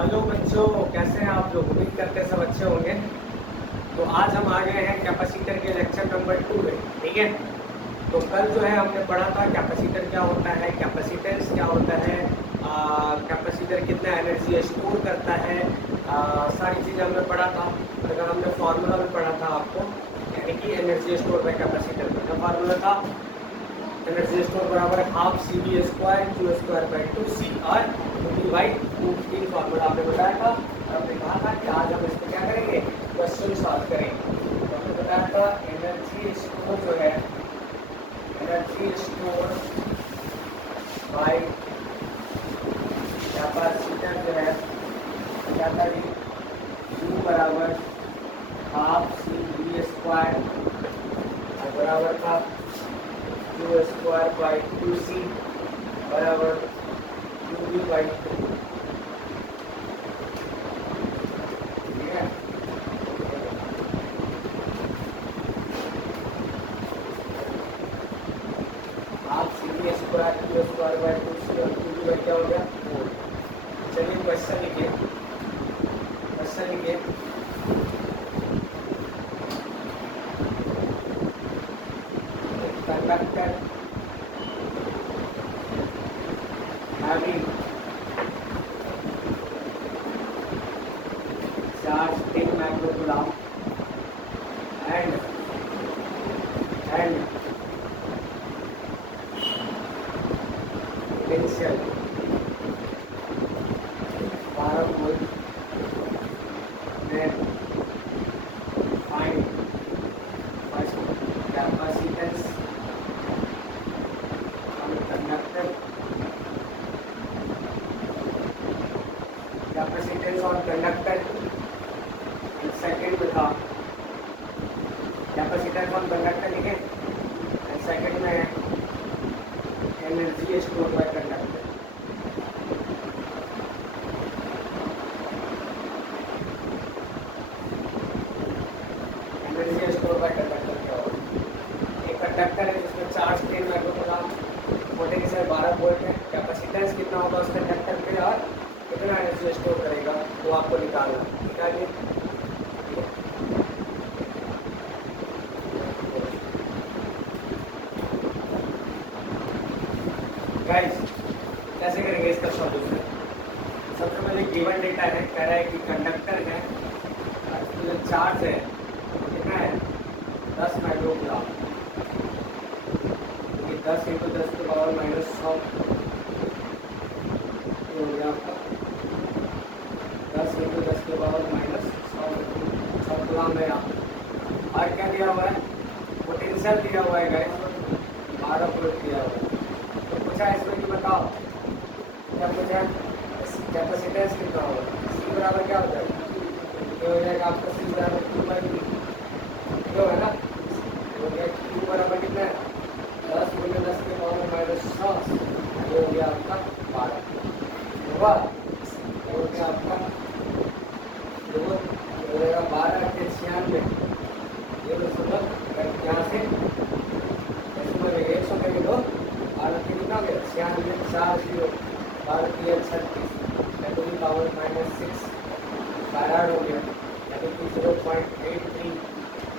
Hello बच्चों, कैसे हैं आप लोग? उम्मीद करते हैं सब अच्छे होंगे। तो आज हम आ गए हैं कैपेसिटर के लेक्चर नंबर 2 में। ठीक है, तो कल जो है हमने पढ़ा था कैपेसिटर क्या होता है, कैपेसिटेंस क्या होता है, कैपेसिटर कितना एनर्जी स्टोर करता है, सारी चीज़ें हमने पढ़ा था। अगर हमने फार्मूला भी पढ़ा था आपको, यानी कि एनर्जी स्टोर बाय कैपेसिटर का क्या फार्मूला था। एनर्जी स्टोर बराबर half C B square Q square by 2 C R by 2 formula आपने बताया था। और हमने कहा था कि आज हम इसको क्या करेंगे, क्वेश्चन सॉल्व करेंगे। तो हमने बताया था एनर्जी स्टोर जो है, एनर्जी स्टोर बाय कैपेसिटर जो है क्या था जी, U बराबर हाफ सी बी स्क्वायर बराबर था क्यू स्क्वायर बाई 2 सी बराबर 2 बाई 2। ठीक है, half C B square Q square by 2 C और 2 बाई क्या हो गया 4। चलिए क्वेश्चन लिखिए, क्वेश्चन लिखिए। Conductor having charge 10 microcoulomb and potential 12 volt, then find first capacitance on the conductor, capacitance और कंडक्टर। सेकेंड में था कैपेसिटेंस और कंडक्टर लिखे, एंड सेकेंड में energy store bye conductor. Energy store bye conductor क्या होगा? एक कंडक्टर है जिसमें चार्ज 10 माइक्रोकूलम्ब, पोटेंशियल 12 वोल्ट है, कैपेसिटेंस कितना होगा उस कंडक्टर पे और कितना एनर्जी स्टोर करेगा वो आपको निकालना। निकालिए। गाइस कैसे करेंगे इसका सॉल्यूशन? सबसे पहले गिवन डेटा है, कह रहा है कि कंडक्टर है, जो चार्ज है कितना है 10 माइक्रोकूलम्ब, क्योंकि 10 × 10⁻⁻100 हो गया आपका 10 × 10⁻⁻100 कूलम्ब है यहाँ। और क्या दिया हुआ है, पोटेंशियल दिया हुआ है गाइस 12 वोल्ट दिया हुआ है। तो पूछा इसमें कि बताओ क्या पूछा, कैपेसिटेंस कितना होगा। सी बराबर क्या हो जाएगा, ये हो जाएगा आपका सी बराबर 2/3 जो है ना, हो गया क्यू बराबर कितना है 10 × 10⁻⁻100, ये हो गया आपका 12 होगा, ये हो गया आपका 2 हो जाएगा 12 के 96, ये तो सुबह यहाँ से सुबह 100 में दो और कितना हो गया 96 4 0 12 3 36 10⁻⁻6 फैराड हो गया, यानी कि 0.83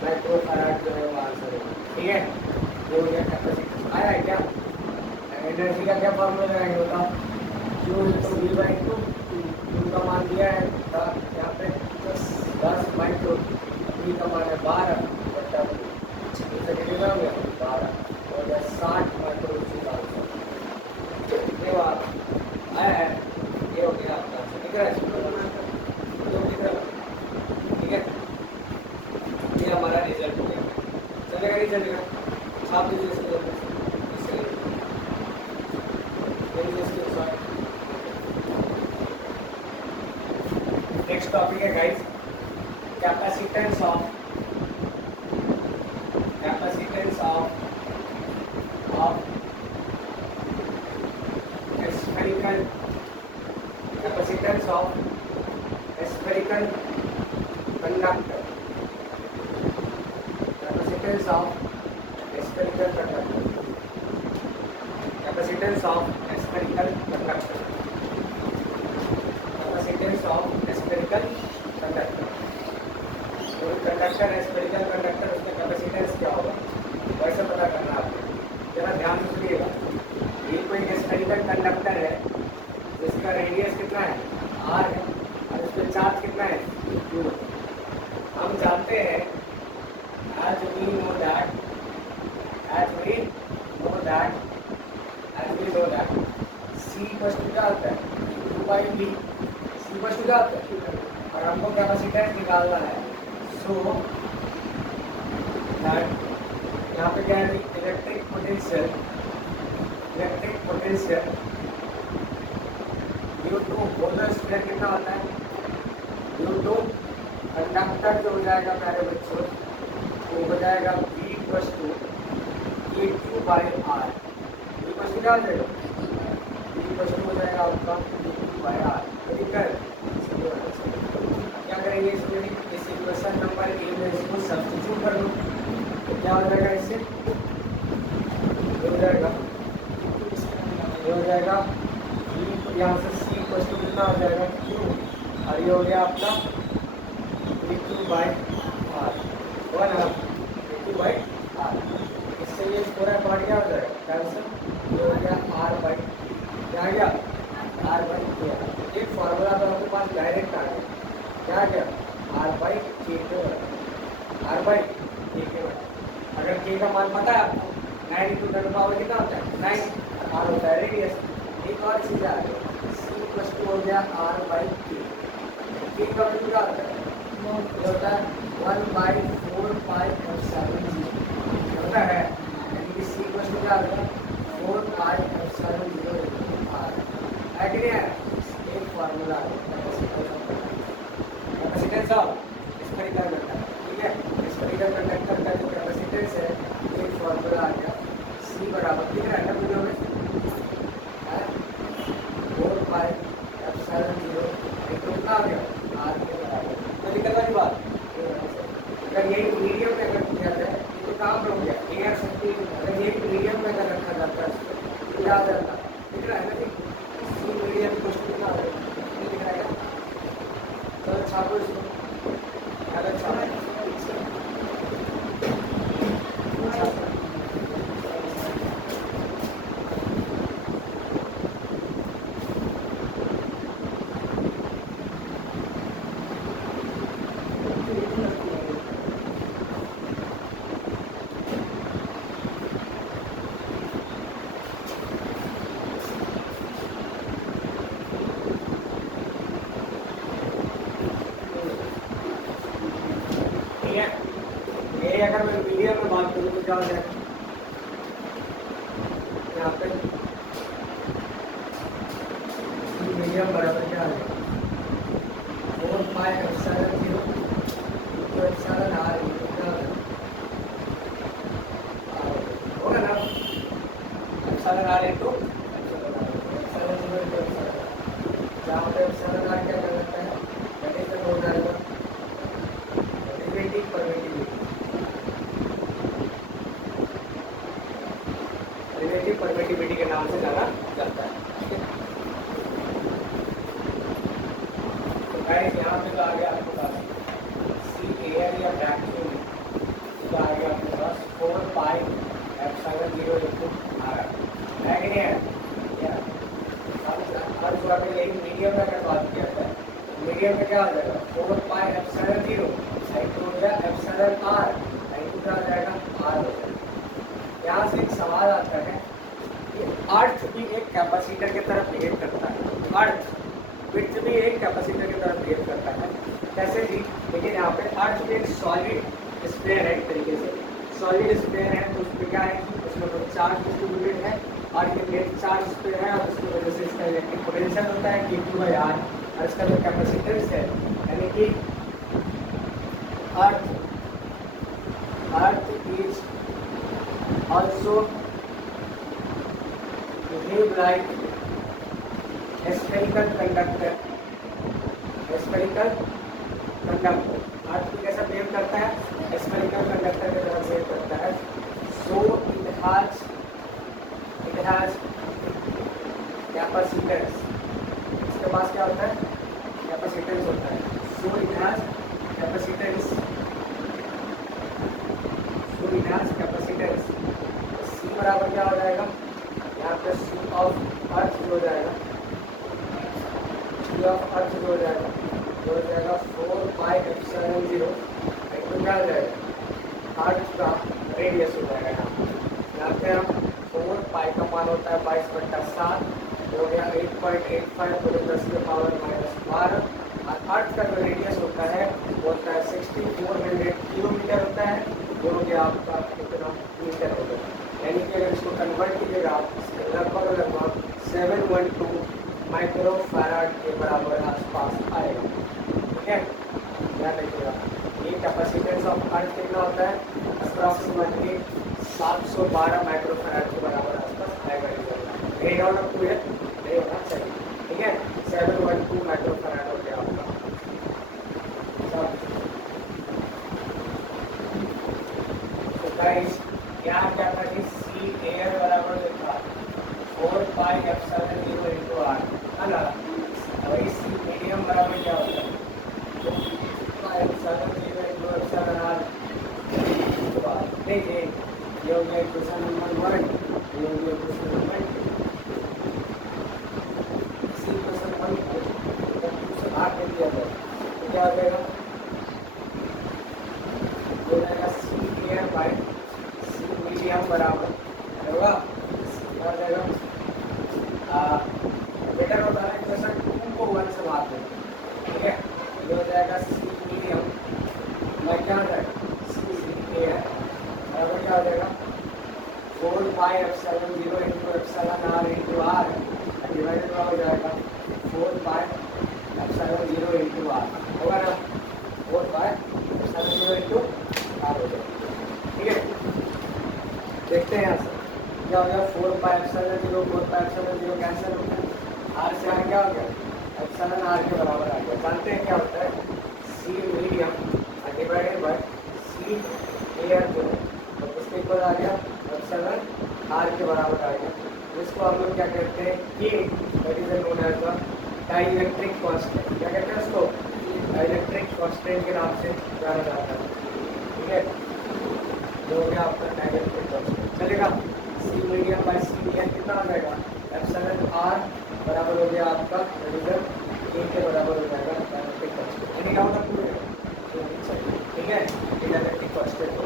माइक्रो फैराड जो है वो आंसर है। ठीक है, ये हो गया कैपेसिटी। आया है क्या? एनर्जी का क्या फॉर्मूला लगाएंगे बताओ, Q/V/2, Q का मान दिया है यहाँ पे 10 माइक्रो, V का मान है 12 बटा 2, इससे कितना हो गया 12 हो गया 60 माइक्रो जूल आंसर। ये बात आया है, ये हो गया आपका आंसर। ठीक है, ठीक है, ये हमारा रिजल्ट हो गया। चलेगा नहीं चलेगा, छाप दीजिए इसको। नेक्स्ट टॉपिक है guys, capacitance of spherical, capacitance of spherical conductor, capacitance of spherical conductor, capacitance of spherical conductor, capacitance of spherical conductor. कोई कंडक्टर है स्फेरिकल कंडक्टर, उसका कैपेसिटेंस क्या होगा वैसे पता करना आपको। जरा ध्यान से सुनिएगा, ये कोई स्फेरिकल कंडक्टर है जिसका रेडियस कितना है r है और उस पर चार्ज कितना है q। हम जानते हैं as we know that c equal to क्या होता है q by v। c equal to क्या होता है और हमको कैपेसिटेंस निकालना है। सो दैट यहाँ पे क्या है electric potential U2 whole square कितना होता है U2 कंडक्टर जो हो जाएगा मेरे बच्चों वो हो जाएगा V equal to KQ by R। V equal to क्या हो जाएगा V इक्वल टू हो जाएगा आपका KQ बाई R। ठीक है, क्या करेंगे इसमें इस इक्वेशन नंबर ए में इसको सब्स्टिट्यूट कर लो तो क्या हो जाएगा इससे हो जाएगा यहाँ से c इक्वल टू कितना हो जाएगा q और ये हो गया आपका q बाई आर हुआ ना q बाई आर। इससे ये पूरा पार्ट क्या हो जाएगा कैंसिल, ये हो गया r बाई क्या आ गया r बाई। एक फार्मूला तो आपके पास डायरेक्ट आ गया, क्या आ गया r बाई k के बराबर, r बाई k के बराबर। अगर k का मान पता है आपको 9 इंटू 10 पावर कितना होता है 9 r होता है रेडियस। एक और चीज़ आ गई c इक्वल टू हो गया r बाई k का वैल्यू क्या होता है ये होता है 1 बाई 4 पाई एप्सिलॉन 0 होता है, यानी कि c इक्वल टू क्या होता है 4 पाई एप्सिलॉन 0 r है कि नहीं है। एक formula capacitance of spherical conductor, ठीक है स्फेरिकल कंडक्टर का जो कैपेसिटेंस है एक फार्मूला आ गया c बराबर कितना है वीडियो में 4 पाई एप्सिलॉन 0 कितना आ गया r के बराबर। तो दिक्कत वाली बात अगर यही मीडियम में अगर किया जाए तो काम हो गया एयर शक्ति, अगर यही मीडियम में अगर रखा जाता है तो याद रहता दिख रहा है ना कि सी मीडियम कुछ कितना दिख रहा है। चलो छापो इसको अगर मैं मीडियम में बात करूँ तो क्या हो जाएगा यहाँ पे मीडियम बराबर क्या आ जाएगा 4 पाई एप्सिलॉन 0 तो एप्सिलॉन r क्या होगा ना epsilon r into epsilon 0 into epsilon जहाँ पे एप्सिलॉन r क्या कर सकता है दैट इज हो जाएगा डेरिवेटिव परमिटिविटी के नाम से जाना जाता है। तो गाइस यहाँ पे तो आ गया आपके पास सी एयर या वैक्यूम तो आ गया आपके पास 4 पाई एप्सिलॉन 0 इनटू r है कि नहीं है या हर जगह पे यही मीडियम में अगर बात किया जाए मीडियम में क्या आ जाएगा 4 पाई एप्सिलॉन 0 इनटू हो गया एप्सिलॉन r इनटू क्या आ जाएगा r हो जाएगा। यहाँ से एक सवाल आता है कि अर्थ भी एक कैपेसिटर की तरफ बिहेव करता है, अर्थ विड्थ भी एक कैपेसिटर की तरफ बिहेव करता है कैसे जी। लेकिन यहाँ पे अर्थ भी एक सॉलिड स्फीयर है, एक तरीके से सॉलिड स्फीयर है तो उसमें क्या है कि उसमें कोई चार्ज डिस्ट्रीब्यूटेड है और ये नेट चार्ज स्फीयर है और उसकी वजह से इसका इलेक्ट्रिक पोटेंशियल होता है Q बाई R और इसका जो कैपेसिटेंस है यानी कि earth is also behave like a spherical conductor। अर्थ भी कैसा बिहेव करता है स्फेरिकल कंडक्टर की तरह बिहेव करता है। सो इट हैज कैपेसिटेंस, इसके पास क्या होता है कैपेसिटेंस होता है। So it has capacitance, so it has capacitance. C बराबर क्या हो जाएगा, यहाँ पे सी ऑफ अर्थ हो जाएगा, सी ऑफ अर्थ हो जाएगा, जो हो जाएगा 4 पाई एप्सिलॉन 0 तो क्या हो जाएगा, अर्थ का रेडियस हो जाएगा। यहाँ पे हम 4 पाई का मान होता है 22/7, हो गया 8.85 पूरे 10 के पावर -12। और अर्थ का जो रेडियस होता है वो होता है 6400 किलोमीटर होता है, जो हो गया आपका कितना मीटर हो गया। यानी कि अगर इसको कन्वर्ट कीजिएगा आप लगभग 712 माइक्रो फैराड के बराबर आसपास आएगा। ठीक है, ध्यान रखिएगा। ये कैपेसिटेंस ऑफ अर्थ कितना होता है, अप्रॉक्सीमेटली 712 माइक्रो फैराड के बराबर आसपास आएगा। ये डाउन अप टू नहीं होना चाहिए। ठीक है, 712 माइक्रो फैराड हो गया आपका। तो गाइस यहाँ क्या था कि सी एयर बराबर जो था 4 पाई एप्सिलॉन 0 इनटू आर है ना, और इस मीडियम बराबर क्या होता है, 2 pi epsilon 0 into epsilon R. देखिए ये हो गया क्वेश्चन नंबर 1, ये हो गया क्वेश्चन नंबर 2। इसी क्वेश्चन 1 को क्वेश्चन 8 में दिया गया तो क्या हो जाएगा, हो जाएगा सी एयर बाई मीडियम बराबर होगा, क्या हो जाएगा, बेटर होता है क्वेश्चन 2 को 1 से भाग दें। ठीक है, ये हो जाएगा सी मीडियम बाई क्या हो जाएगा, सी एयर बराबर क्या हो जाएगा, 4 pi epsilon 0 into epsilon R into R divided हो जाएगा 4 पाई एप्सिलॉन 0 इनटू आर होगा ना, 4 पाई एप्सिलॉन 0 इनटू आर हो जाएगा। ठीक है, देखते हैं यहाँ से क्या हो गया, 4 pi epsilon 0 4 pi epsilon 0 cancel हो गया, आर से आर क्या हो गया, एप्सिलॉन आर के बराबर आ गया। जानते हैं क्या होता है, C medium divided by C air जो है तो उसके इक्वल आ गया एप्सिलॉन आर के बराबर आ गया। जिसको हम लोग क्या कहते हैं, K that is known as the dielectric constant. क्या कहते हैं उसको, डाइलेक्ट्रिक कांस्टेंट के नाम से जाना जाता है। ठीक है, जो हो गया आपका डाइलेक्ट्रिक कांस्टेंट चलेगा। सी मीडियम बाय सी एयर कितना हो जाएगा, एप्सिलॉन आर बराबर हो गया आपका डिवीजन ए के बराबर हो जाएगा dielectric constant. Any doubt up to it? ठीक है, डाइलेक्ट्रिक कांस्टेंट हो।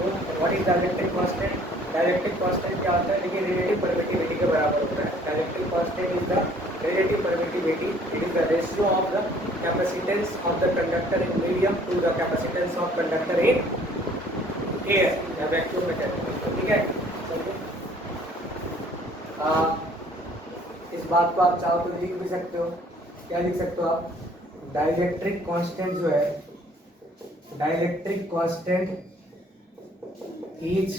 तो what is dielectric constant, dielectric constant क्या होता है, देखिए रिलेटिव परमिटिविटी के बराबर होता है। Dielectric constant is the relative permittivity, it is the ratio of the capacitance of the conductor in medium to the capacitance of conductor in air या vacuum में कहते हैं। ठीक है, इस बात को आप चाहो तो लिख भी सकते हो। क्या लिख सकते हो आप, डाइलेक्ट्रिक कांस्टेंट जो है, dielectric constant is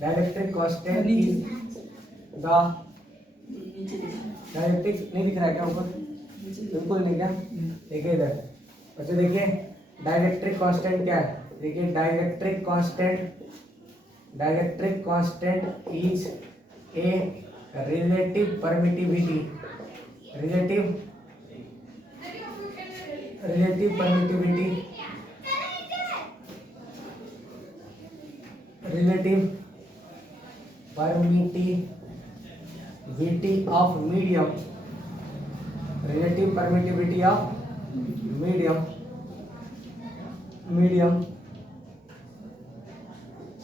dielectric constant is the dielectric, नहीं दिख रहा है क्या ऊपर, बिल्कुल नहीं क्या, देखिए इधर। अच्छा देखिए डाइलेक्ट्रिक कांस्टेंट क्या है, देखिए dielectric constant is a relative permittivity, relative permittivity of medium, relative permittivity of medium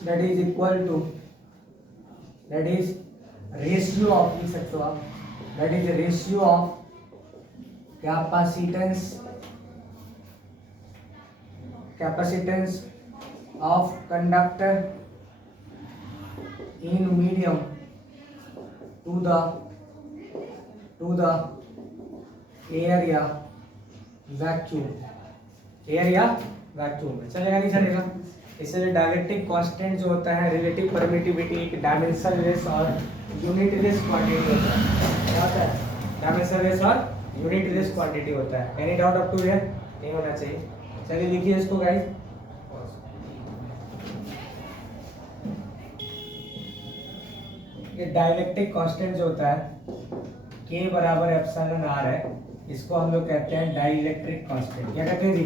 that is equal to, that is ratio of, लिख सकते हो आप, that is a ratio of capacitance of conductor in medium to the area vacuum, area vacuum में चलेगा नहीं चलेगा। इसलिए dielectric constant जो होता है, रिलेटिव परमिटिविटी एक डायमेंशनलेस और यूनिटलेस क्वांटिटी होता है। क्या होता है, डायमेंशनलेस और यूनिटलेस क्वांटिटी होता है। Any doubt up to here? नहीं होना चाहिए। चलिए लिखिए इसको गाइस, ये डाइलेक्ट्रिक कांस्टेंट जो होता है K बराबर एप्सिलॉन r है, इसको हम लोग कहते हैं डाइलेक्ट्रिक कांस्टेंट। क्या कहते हैं जी?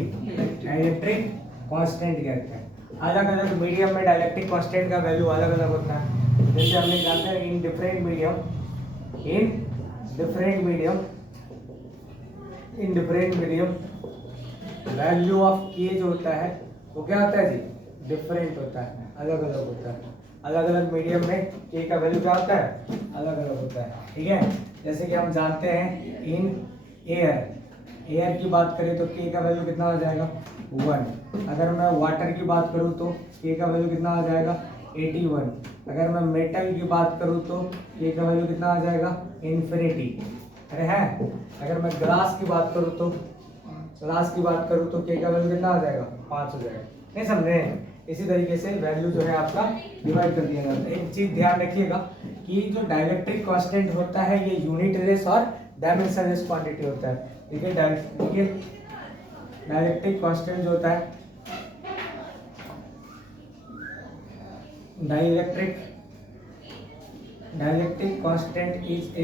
डाइलेक्ट्रिक कांस्टेंट कहते हैं। अलग अलग मीडियम में डाइलेक्ट्रिक कांस्टेंट का वैल्यू अलग अलग होता है। जैसे हमने जानते हैं in different medium value of के जो होता है वो क्या होता है जी? डिफरेंट होता है, अलग अलग होता है। अलग अलग मीडियम में के का वैल्यू क्या होता है? अलग अलग होता है। ठीक है, जैसे कि हम जानते हैं इन एयर की बात करें तो के का वैल्यू कितना हो जाएगा? 1। अगर मैं वाटर की बात करूँ तो के का वैल्यू कितना हो जाएगा? 81। अगर मैं मेटल की बात करूँ तो के का वैल्यू कितना हो जाएगा? इन्फिनिटी। अरे है, अगर मैं ग्लास की बात करूँ तो के का वैल्यू कितना हो जाएगा? 5 हो जाएगा। नहीं समझे? इसी तरीके से वैल्यू जो है आपका डिवाइड कर दिया जाता है। एक चीज ध्यान रखिएगा कि जो डाइलेक्ट्रिक कांस्टेंट होता है ये यूनिटलेस और डायमेंशनलेस क्वांटिटी होता है। देखिए डाइलेक्ट्रिक कांस्टेंट जो होता है, dielectric constant is a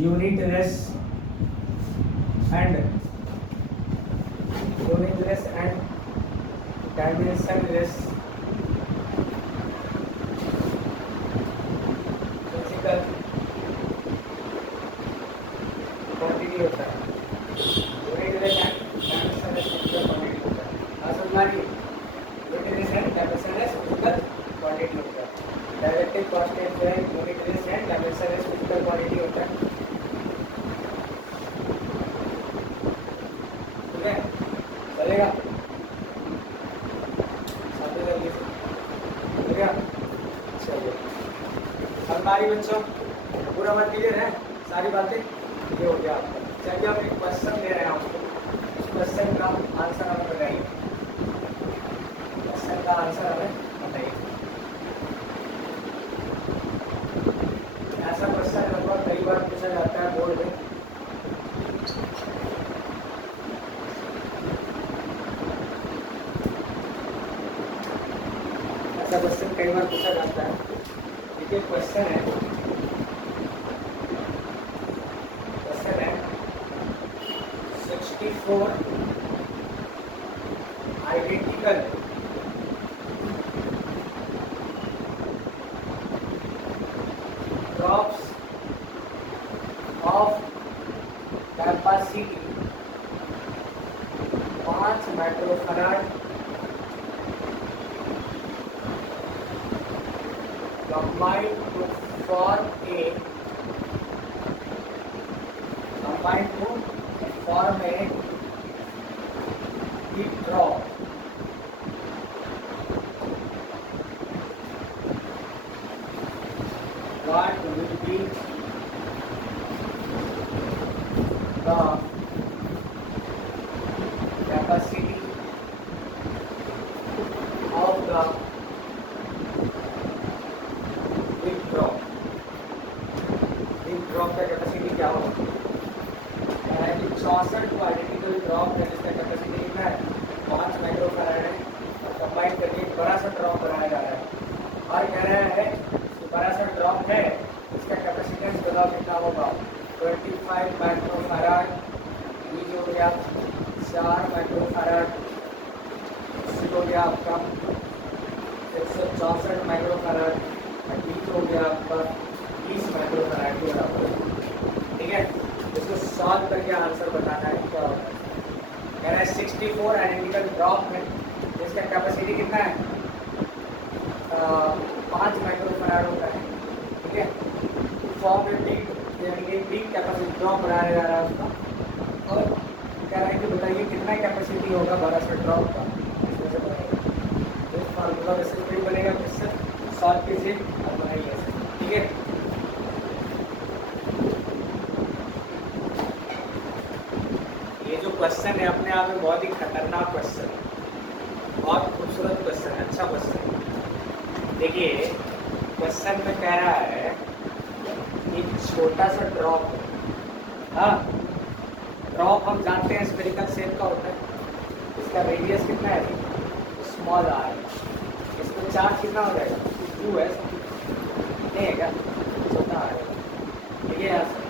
unitless and dimensionless physical quantity होता है। Unitless and dimensionless physical quantity होता है। Unitless and dimensionless physical quantity होता है। डाइलेक्ट्रिक कांस्टेंट जो है unitless and dimensionless physical quantity होता है। ठीक है, चलेगा? चलिए, हमारी बच्चों पूरा बात क्लियर है, सारी बातें ये हो गया आपका। चलिए हम एक क्वेश्चन ले रहे हैं आपको, उस क्वेश्चन का आंसर हमें बताइए। क्वेश्चन का आंसर हमें बताइए। ऐसा क्वेश्चन लगभग कई बार पूछा जाता है बोर्ड में। ऐसा क्वेश्चन कई बार पूछा जाता है। देखिए क्वेश्चन है 64 identical drops of capacity 5 microfarad combined to form a heat drop. What will be the capacity of the heat drop? heat drop का कैपेसिटी क्या होगा? 64 को आइडेंटिकल ड्रॉप है जिसका कैपेसिटी कितना है? 5 माइक्रोफैराड है और कंबाइन करके एक बड़ा सा ड्रॉप बनाया जा रहा है और कह रहा है कि बड़ा सा ड्रॉप है इसका कैपेसिटेंस बताओ कितना होगा? 25 माइक्रोफैराड। ये जो हो गया 4 माइक्रोफैराड, इससे हो गया आपका 164 माइक्रोफैराड और ये जो हो गया आपका 20 माइक्रोफैराड के बराबर। ठीक है, इसको सॉल्व करके आंसर बताना है। क्या होगा? कह रहा है 64 आइडेंटिकल ड्रॉप है जिसका कैपेसिटी कितना है? 5 माइक्रोफैराड होता है। ठीक है, फॉर्म में पीक कैपेसिटी ड्रॉप बनाया जा रहा है उसका और कह रहा है कि बताइए कितना कैपेसिटी होगा बड़ा सा ड्रॉप का। इसमें से बनाइए, तो इस फार्मूला वैसे बनेगा, किससे सॉल्व कीजिए और बनाइए। ठीक है, क्वेश्चन है अपने आप में बहुत ही खतरनाक क्वेश्चन है, बहुत खूबसूरत क्वेश्चन है, अच्छा क्वेश्चन है। देखिए क्वेश्चन में कह रहा है एक छोटा सा ड्रॉप है। हाँ, ड्रॉप हम जानते हैं स्फेरिकल शेप का होता है, इसका रेडियस कितना है? Small are. इसको चार्ज कितना हो जाएगा? 2 है, नहीं है क्या? छोटा आर है। ये यहाँ से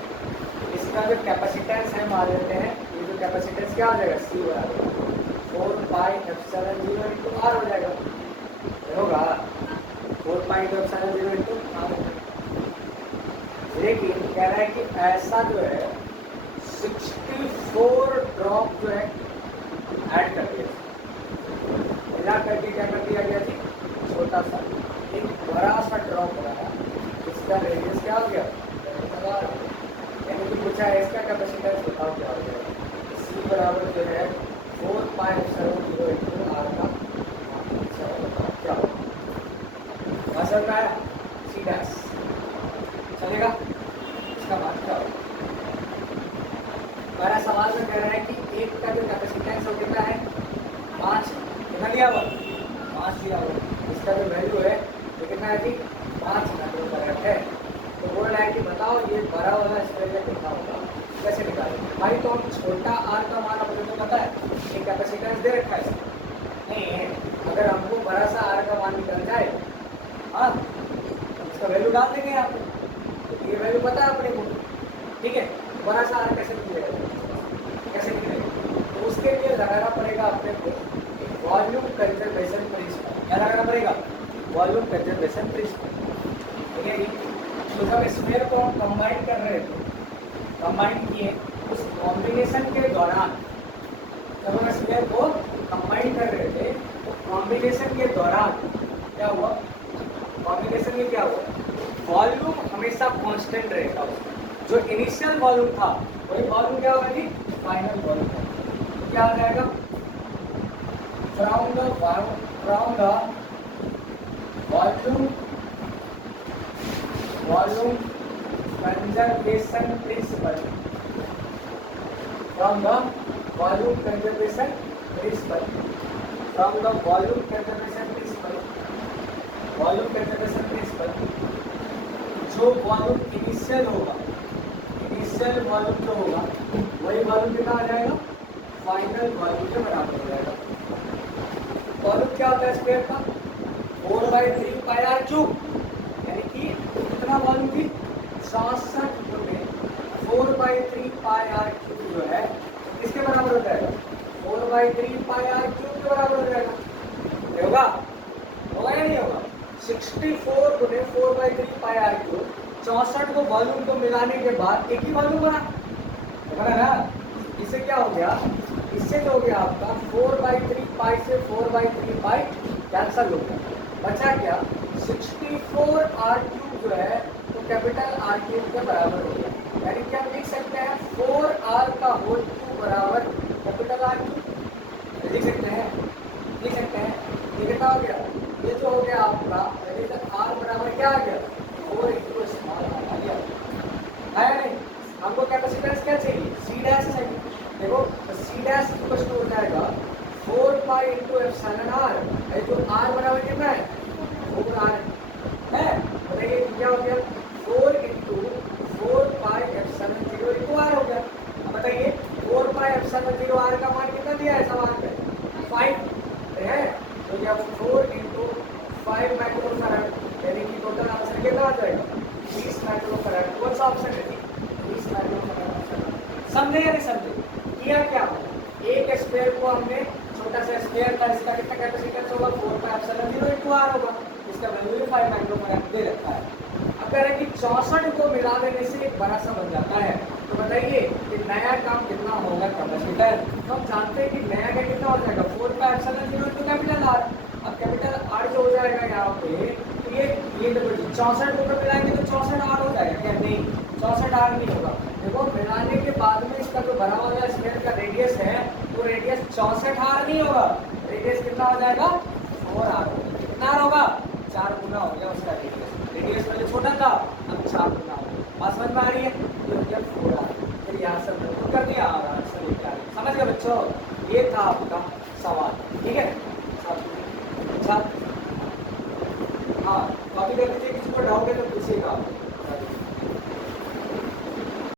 इसका जो कैपेसिटेंस है मान लेते हैं, ये जो कैपेसिटेंस क्या हो जाएगा, सी बराबर 4 पाई एप्सिलॉन 0 इंटू आर हो जाएगा, होगा 4 pi into epsilon 0 into R. लेकिन कह रहा है कि ऐसा जो है 64 ड्रॉप जो है ऐड कर दिया, मिला करके क्या कर दिया गया जी, छोटा सा एक बड़ा सा ड्रॉप बनाया, इसका रेडियस क्या हो गया, यानी कि पूछा है इसका कैपेसिटेंस बताओ क्या हो गया, सी बराबर जो है 4 पाई एप्सिलॉन 0 इंटू आर का क्या होगा, समझ में आया, सी डैश चलेगा, इसका मान क्या होगा। हमारा सवाल में कह रहा है कि एक का जो कैपेसिटेंस वो कितना है, 5 कितना दिया हुआ, 5 दिया हुआ, इसका जो वैल्यू है वो कितना है जी, 5 माइक्रोफैराड है। तो बोल रहा है कि बताओ ये बड़ा वाला स्क्वायर कितना होगा, कैसे निकालेंगे भाई। तो हम छोटा आर का मान अपने को पता है, ये कैपेसिटेंस दे रखा है नहीं है, अगर हमको बड़ा सा आर का मान निकल जाए, हाँ इसका वैल्यू डाल देंगे यहाँ पे, तो ये वैल्यू पता है अपने को, ठीक है। बड़ा सा आर कैसे निकलेगा, कैसे निकलेगा, तो उसके लिए लगाना पड़ेगा अपने को वॉल्यूम कंजर्वेशन प्रिंसिपल, क्या लगाना पड़ेगा, वॉल्यूम कंजर्वेशन प्रिंसिपल, ठीक है। तो जब स्फीयर को हम कंबाइन कर रहे थे, कंबाइन किए, उस कॉम्बिनेशन के दौरान जब हम स्फीयर को कंबाइन कर रहे थे तो कॉम्बिनेशन के दौरान क्या हुआ, कॉम्बिनेशन में क्या हुआ, वॉल्यूम हमेशा कांस्टेंट रहेगा, जो इनिशियल वॉल्यूम था वही वॉल्यूम क्या होगा जी, फाइनल वॉल्यूम, क्या आ जाएगा, from the volume conservation principle, from the volume conservation principle, from the volume conservation principle, volume conservation principle, जो वॉल्यूम इनिशियल होगा, इनिशियल वॉल्यूम जो होगा वही वॉल्यूम कितना आ जाएगा, फाइनल वॉल्यूम के बराबर हो जाएगा। वॉल्यूम क्या होता है स्क्वायर का, 4/3 पाई आर क्यूब, यानी कि कितना वॉल्यूम की 64 गुणे 4/3 पाई आर क्यूब जो है किसके बराबर हो जाएगा, 4/3 पाई आर क्यूब के बराबर हो जाएगा, होगा होगा या नहीं होगा, 64 गुणे 4/3 पाई आर क्यूब, 64 को वॉल्यूम को मिलाने के बाद एक ही वॉल्यूम बना ना, इससे क्या हो गया, इससे जो हो गया आपका 4/3 पाई से 4/3 पाई कैंसल हो गया, बचा क्या 64 आर क्यूब जो है तो कैपिटल आर क्यूब के बराबर हो गया, यानी कि हम लिख सकते हैं 4r का होल क्यूब बराबर कैपिटल आर क्यूब, लिख सकते हैं, लिख सकते हैं। ये कितना हो गया, ये जो हो गया आपका आर बराबर क्या आ गया, 4 इंटू स्मॉल आर आ गया, है या नहीं। हमको कैपेसिटेंस क्या चाहिए, सी डैश चाहिए, देखो तो सी डैश इक्वल टू हो जाएगा 4 पाई इंटू एप्सिलॉन आर, जो आर बराबर कितना है 4r है, बताइए क्या हो गया 4 into 4 pi epsilon 0 into R हो गया। अब बताइए 4 पाई एप्सिलॉन 0 आर का मान कितना दिया है सवाल में, 5 है, तो क्या 4 इंटू 5 माइक्रोफैराड, यानी कि टोटल आंसर कितना आ जाएगा 20 माइक्रोफैराड। कौन सा ऑप्शन है 20 माइक्रोफैराड, समझे या नहीं समझे। किया क्या, एक स्क्वायर को हमने छोटा सा स्क्वायर था, इसका कितना कैपेसिटेंस होगा 4 पाई एप्सिलॉन 0 इंटू आर होगा, इसका वैल्यू 5 माइक्रोफैराड दे रखा है। अब कह रहे हैं कि 64 को मिला देने से एक बड़ा सा बन जाता है, तो बताइए कि नया काम कितना होगा कैपेसिटर, तो हम जानते हैं कि नया का कितना हो जाएगा 4 pi epsilon 0 into capital R. अब कैपिटल आर जो हो जाएगा यहाँ पे, तो ये देखो 64 को मिलाएंगे तो 64 आर हो जाएगा क्या, नहीं 64 आर नहीं होगा। देखो मिलाने के बाद में इसका जो बड़ा वाला स्क्वायर का रेडियस है तो रेडियस 64 आर नहीं होगा, रेडियस कितना हो जाएगा 4 आर होगा, कितना होगा 4 गुना हो गया उसका रेडियस, रेडियस पहले छोटा था अब 4 गुना हो गया, बात समझ में आ रही है, ये हो गया 4 आर। फिर यहाँ से हमने कर दिया और आंसर लेके आ गए, समझ गए बच्चों, ये था आपका सवाल, ठीक है। अच्छा हाँ, कॉपी कर लीजिए, किसी को डाउट है तो पूछिएगा आप।